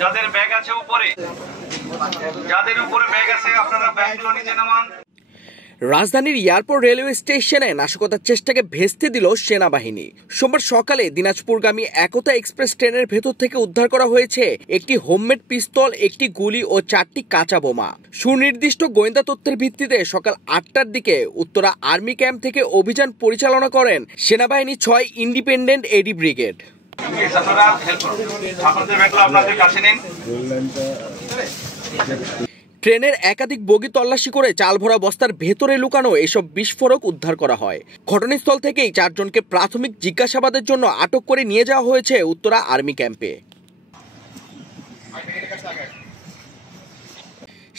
যাদের ব্যাগ আছে উপরে, যাদের উপরে ব্যাগ আছে আপনারা ব্যাগগুলো নিচে নামান। রাজধানীর এয়ারপোর্ট রেলওয়ে স্টেশনে নাশকতার চেষ্টাকে ভেস্তে দিল সেনাবাহিনী। সোমবার সকালে দিনাজপুরগামী একতা এক্সপ্রেস ট্রেনের ভেতর থেকে উদ্ধার করা হয়েছে একটি হোমমেড পিস্তল, একটি গুলি ও 4টি কাঁচা বোমা। সুনির্দিষ্ট গোয়েন্দা তথ্যের ভিত্তিতে সকাল 8টার দিকে উত্তরা আর্মি ক্যাম্প থেকে অভিযান পরিচালনা করেন সেনাবাহিনী 6 ইন্ডিপেন্ডেন্ট এডি ব্রিগেড। ট্রেনের একাধিক বগি তল্লাশি করে চাল ভরা বস্তার ভেতরে লুকানো এসব বিস্ফোরক উদ্ধার করা হয়। ঘটনাস্থল থেকেই 4 জনকে প্রাথমিক জিজ্ঞাসাবাদের জন্য আটক করে নিয়ে যাওয়া হয়েছে উত্তরা আর্মি ক্যাম্পে।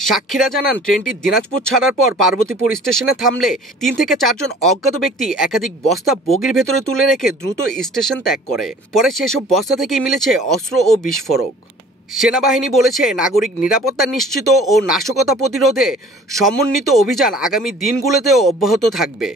সাক্ষীরা জানান, ট্রেনটি দিনাজপুর ছাড়ার পর পার্বতীপুর স্টেশনে থামলে 3 থেকে 4 জন অজ্ঞাত ব্যক্তি একাধিক বস্তা বগির ভেতরে তুলে রেখে দ্রুত স্টেশন ত্যাগ করে। পরে সেসব বস্তা থেকেই মিলেছে অস্ত্র ও বিস্ফোরক। সেনাবাহিনী বলেছে, নাগরিক নিরাপত্তা নিশ্চিত ও নাশকতা প্রতিরোধে সমন্বিত অভিযান আগামী দিনগুলোতেও অব্যাহত থাকবে।